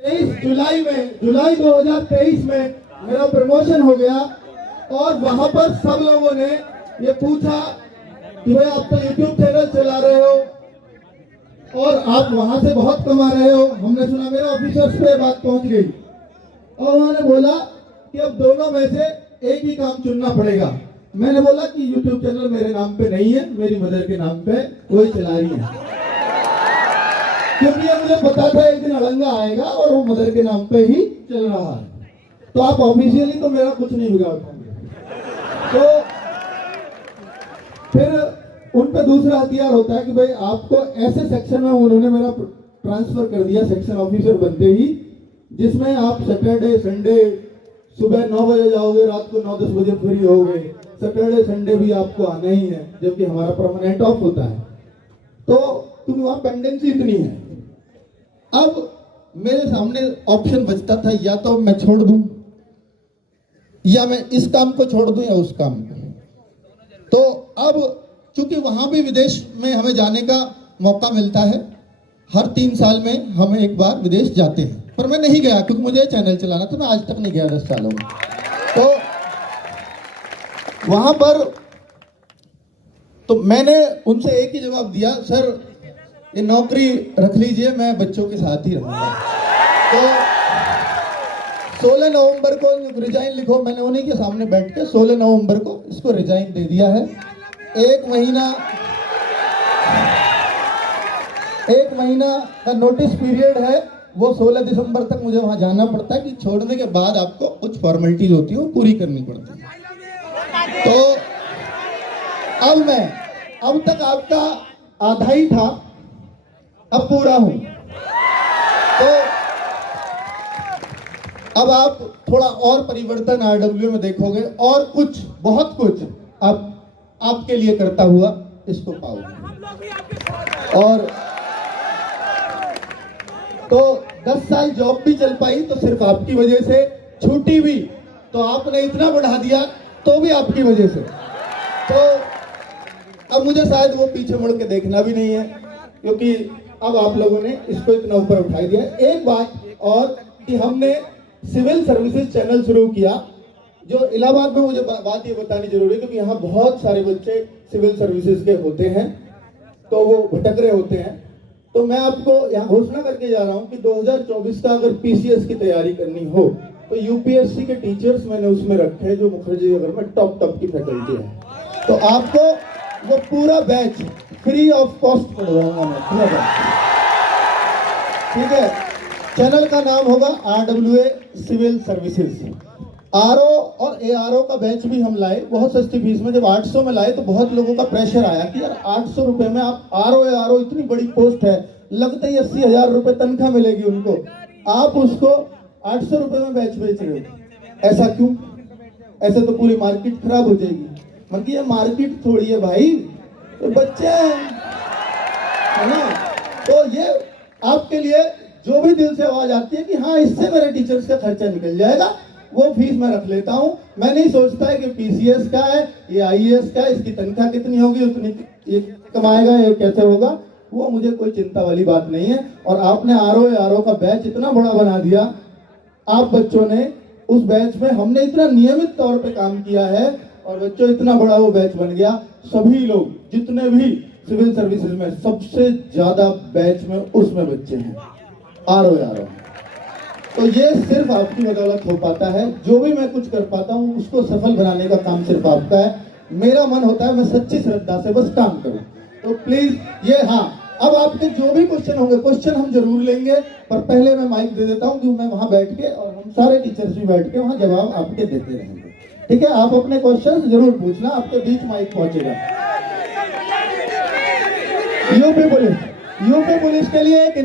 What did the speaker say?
जुलाई 2023 में मेरा प्रमोशन हो गया और वहां पर सब लोगों ने ये पूछा कि भाई आप तो यूट्यूब चैनल चला रहे हो और आप वहां से बहुत कमा रहे हो। हमने सुना, मेरे ऑफिसर्स पे बात पहुंच गई और उन्होंने बोला कि अब दोनों में से एक ही काम चुनना पड़ेगा। मैंने बोला कि यूट्यूब चैनल मेरे नाम पे नहीं है, मेरी मदर के नाम पे वही चला रही है, क्योंकि मुझे पता था एक दिन अड़ंगा आएगा और वो मदर के नाम पे ही चल रहा है। तो आप ऑफिशियली तो मेरा कुछ नहीं बिगाड़ पाएंगे। तो फिर उन पे दूसरा हथियार होता है कि भाई आपको ऐसे सेक्शन में उन्होंने मेरा ट्रांसफर कर दिया सेक्शन ऑफिसर बनते ही, जिसमें आप सैटरडे संडे सुबह 9 बजे जाओगे, रात को 9-10 बजे फ्री होगे। सैटरडे संडे भी आपको आना ही है, जबकि हमारा परमानेंट ऑफ होता है। तो क्योंकि वहां पेंडेंसी इतनी है। अब मेरे सामने ऑप्शन बचता था, या तो मैं छोड़ दूं, या मैं इस काम को छोड़ दूं, या उस काम को। तो अब चूंकि वहां भी विदेश में हमें जाने का मौका मिलता है, हर 3 साल में हम एक बार विदेश जाते हैं, पर मैं नहीं गया क्योंकि मुझे चैनल चलाना था। मैं आज तक नहीं गया 10 सालों में। तो वहां पर तो मैंने उनसे एक ही जवाब दिया, सर ये नौकरी रख लीजिए, मैं बच्चों के साथ ही रहूंगा। तो 16 नवंबर को रिजाइन लिखो। मैंने उन्हीं के सामने बैठ के 16 नवंबर को इसको रिजाइन दे दिया है। एक महीना का नोटिस पीरियड है, वो 16 दिसंबर तक मुझे वहां जाना पड़ता है कि छोड़ने के बाद आपको कुछ फॉर्मेलिटीज होती है वो पूरी करनी पड़ती है। तो अब तक आपका आधा ही था, अब पूरा हूं। तो अब आप थोड़ा और परिवर्तन आरडब्ल्यू में देखोगे और कुछ, बहुत कुछ अब आपके लिए करता हुआ इसको पाओगे। और तो 10 साल जॉब भी चल पाई तो सिर्फ आपकी वजह से, छूटी भी तो आपने इतना बढ़ा दिया तो भी आपकी वजह से। तो अब मुझे शायद वो पीछे मुड़ के देखना भी नहीं है, क्योंकि अब आप लोगों ने इसको इतना ऊपर उठा दिया। एक बात और कि हमने सिविल सर्विसेज चैनल शुरू किया, जो इलाहाबाद में, मुझे बात ये बतानी जरूरी है क्योंकि यहाँ बहुत सारे बच्चे सिविल सर्विसेज के होते हैं, तो वो भटक रहे होते हैं। तो मैं आपको यहाँ घोषणा करके जा रहा हूँ कि 2024 का अगर पीसीएस की तैयारी करनी हो तो यूपीएससी के टीचर्स मैंने उसमें रखे हैं, जो मुखर्जी नगर में टॉप की फैकल्टी है। तो आपको वो पूरा बैच फ्री ऑफ कॉस्ट पढ़वाऊंगा मैं, पूरा बैच। ठीक है। चैनल का नाम होगा RWA सिविल सर्विसेज। आरओ और एआरओ का बैच भी हम लाए बहुत सस्ती फीस में। जब 800 में लाए तो बहुत लोगों का प्रेशर आया कि यार 800 रुपए में आप आरओ एआरओ, इतनी बड़ी पोस्ट है, लगते ही 80,000 रुपए तनख्वाह मिलेगी उनको, आप उसको 800 रुपए में बैच बेच रहे हो। ऐसा क्यों? ऐसे तो पूरी मार्केट खराब हो जाएगी। मतलब ये मार्केट थोड़ी है भाई, ये बच्चे हैं, है ना। तो ये आपके लिए जो भी दिल से आवाज आती है कि हाँ इससे मेरे टीचर्स का खर्चा निकल जाएगा, वो फीस मैं रख लेता हूँ। मैं नहीं सोचता है कि पीसीएस का है, ये आईएएस का है, इसकी तनख्वाह कितनी होगी, उतनी ये कमाएगा, ये कैसे होगा, वो मुझे कोई चिंता वाली बात नहीं है। और आपने आरओ का बैच इतना बड़ा बना दिया, आप बच्चों ने उस बैच में, हमने इतना नियमित तौर पे काम किया है और बच्चों इतना बड़ा वो बैच बन गया। सभी लोग जितने भी सिविल सर्विसेज में सबसे ज्यादा बैच में उसमें बच्चे हैं आरओ। तो ये सिर्फ आपकी बदौलत हो पाता है। जो भी मैं कुछ कर पाता हूँ उसको सफल बनाने का काम सिर्फ आपका है। मेरा मन होता है मैं सच्ची श्रद्धा से बस काम करूँ। तो प्लीज ये, हाँ अब आपके जो भी क्वेश्चन होंगे, क्वेश्चन हम जरूर लेंगे, पर पहले मैं माइक दे देता हूँ कि मैं वहां बैठ के और हम सारे टीचर्स भी बैठ के वहां जवाब आपके देते रहेंगे। ठीक है, आप अपने क्वेश्चन जरूर पूछना, आपके बीच माइक पहुंचेगा। यूपी पुलिस के लिए एक